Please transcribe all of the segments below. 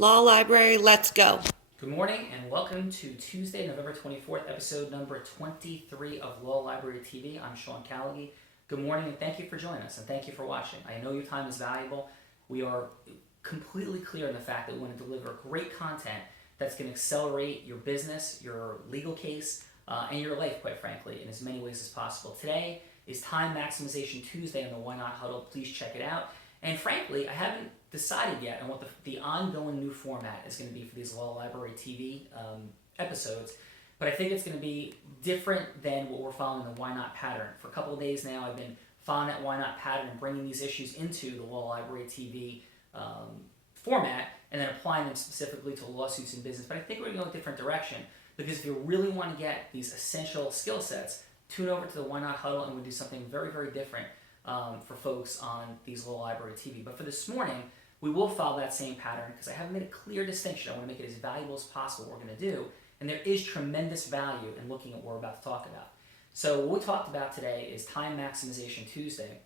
Law Library, let's go. Good morning and welcome to Tuesday, November 24th, episode number 23 of Law Library TV. I'm AskSeanCallagy. Good morning and thank you for joining us and thank you for watching. I know your time is valuable. We are completely clear in the fact that we want to deliver great content that's going to accelerate your business, your legal case, and your life, quite frankly, in as many ways as possible. Today is Time Maximization Tuesday on the Why Not Huddle. Please check it out. And frankly, I haven't decided yet on what the ongoing new format is going to be for these Law Library TV episodes, but I think it's going to be different than what we're following the Why Not pattern. For a couple of days now, I've been following that Why Not pattern and bringing these issues into the Law Library TV format and then applying them specifically to lawsuits and business. But I think we're going to go a different direction because if you really want to get these essential skill sets, tune over to the Why Not Huddle and we'll do something very, very different for folks on these Law Library TV. But for this morning, we will follow that same pattern because I haven't made a clear distinction. I want to make it as valuable as possible what we're going to do. And there is tremendous value in looking at what we're about to talk about. So what we talked about today is Time Maximization Tuesday.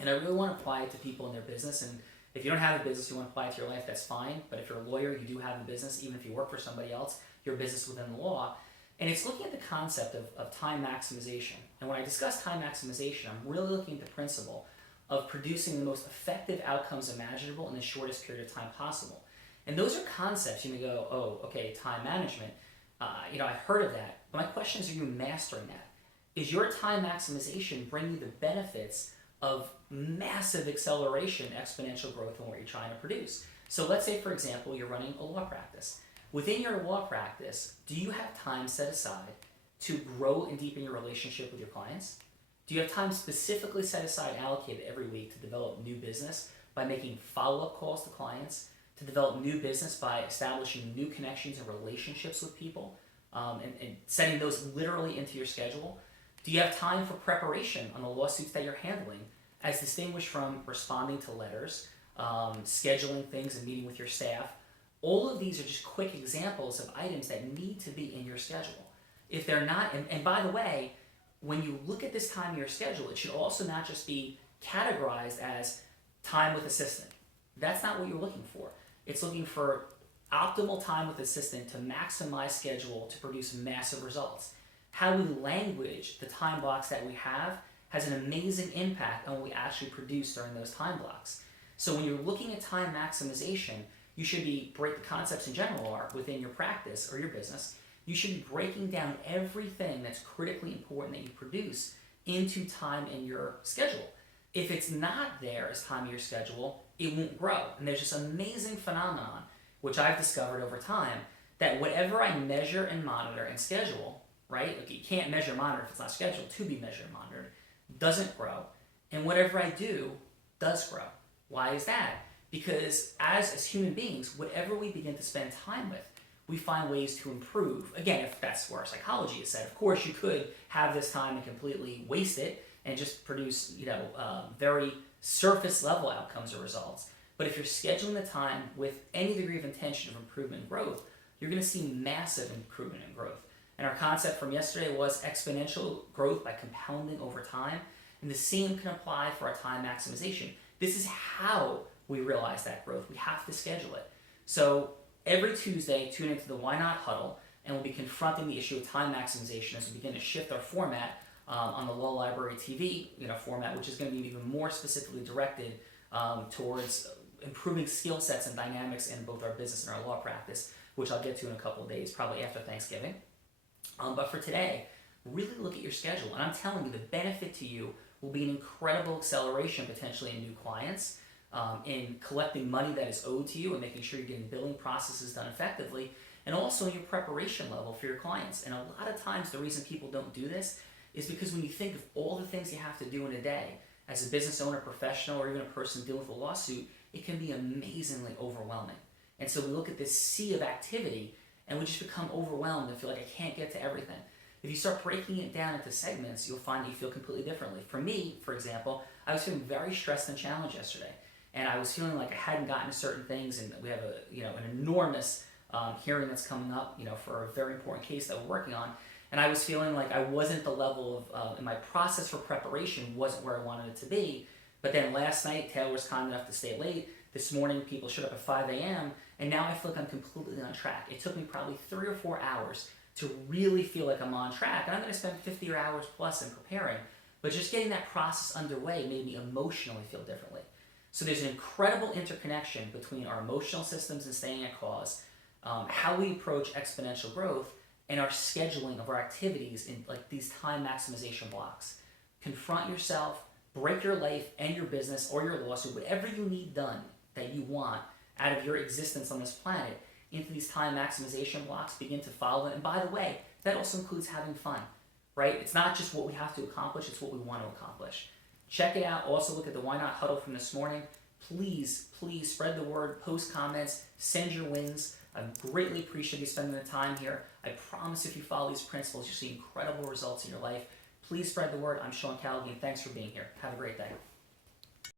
And I really want to apply it to people in their business. And if you don't have a business, you want to apply it to your life, that's fine. But if you're a lawyer, you do have a business. Even if you work for somebody else, your business within the law. And it's looking at the concept of time maximization. And when I discuss time maximization, I'm really looking at the principle of producing the most effective outcomes imaginable in the shortest period of time possible. And those are concepts you may go, oh, okay, time management. I've heard of that. But my question is, are you mastering that? Is your time maximization bringing you the benefits of massive acceleration, exponential growth in what you're trying to produce? So let's say, for example, you're running a law practice. Within your law practice, do you have time set aside to grow and deepen your relationship with your clients? Do you have time specifically set aside, allocated every week to develop new business by making follow-up calls to clients, to develop new business by establishing new connections and relationships with people, and setting those literally into your schedule? Do you have time for preparation on the lawsuits that you're handling, as distinguished from responding to letters, scheduling things and meeting with your staff? All of these are just quick examples of items that need to be in your schedule. If they're not, and by the way, when you look at this time in your schedule, it should also not just be categorized as time with assistant. That's not what you're looking for. It's looking for optimal time with assistant to maximize schedule to produce massive results. How we language the time blocks that we have has an amazing impact on what we actually produce during those time blocks. So when you're looking at time maximization, you should be, the concepts in general are within your practice or your business, you should be breaking down everything that's critically important that you produce into time in your schedule. If it's not there as time in your schedule, it won't grow. And there's this amazing phenomenon, which I've discovered over time, that whatever I measure and monitor and schedule, right? Like you can't measure and monitor if it's not scheduled to be measured and monitored, doesn't grow. And whatever I do does grow. Why is that? Because as human beings, whatever we begin to spend time with, we find ways to improve. Again, if that's where psychology is said, of course you could have this time and completely waste it and just produce, very surface level outcomes or results. But if you're scheduling the time with any degree of intention of improvement and growth, you're going to see massive improvement and growth. And our concept from yesterday was exponential growth by compounding over time. And the same can apply for our time maximization. This is how we realize that growth. We have to schedule it. So every Tuesday, tune into the Why Not Huddle, and we'll be confronting the issue of time maximization as we begin to shift our format on the Law Library TV format, which is going to be even more specifically directed towards improving skill sets and dynamics in both our business and our law practice, which I'll get to in a couple of days, probably after Thanksgiving. But for today, really look at your schedule. And I'm telling you, the benefit to you will be an incredible acceleration potentially in new clients, in collecting money that is owed to you and making sure you're getting billing processes done effectively, and also in your preparation level for your clients. And a lot of times the reason people don't do this is because when you think of all the things you have to do in a day, as a business owner, professional, or even a person dealing with a lawsuit, it can be amazingly overwhelming. And so we look at this sea of activity and we just become overwhelmed and feel like I can't get to everything. If you start breaking it down into segments, you'll find that you feel completely differently. For me, for example, I was feeling very stressed and challenged yesterday. And I was feeling like I hadn't gotten to certain things, and we have an enormous hearing that's coming up, for a very important case that we're working on. And I was feeling like I wasn't the level of, and my process for preparation wasn't where I wanted it to be. But then last night, Taylor was kind enough to stay late. This morning, people showed up at 5 a.m. and now I feel like I'm completely on track. It took me probably 3 or 4 hours to really feel like I'm on track, and I'm going to spend 50 hours plus in preparing, but just getting that process underway made me emotionally feel differently. So there's an incredible interconnection between our emotional systems and staying at cause, how we approach exponential growth, and our scheduling of our activities in like these time maximization blocks. Confront yourself, break your life and your business or your lawsuit, whatever you need done that you want out of your existence on this planet, into these time maximization blocks. Begin to follow them. And by the way, that also includes having fun, right? It's not just what we have to accomplish, it's what we want to accomplish. Check it out. Also look at the Why Not Huddle from this morning. Please spread the word, post comments, send your wins. I greatly appreciate you spending the time here. I promise if you follow these principles, you'll see incredible results in your life. Please spread the word. I'm Sean Callagy, and thanks for being here. Have a great day.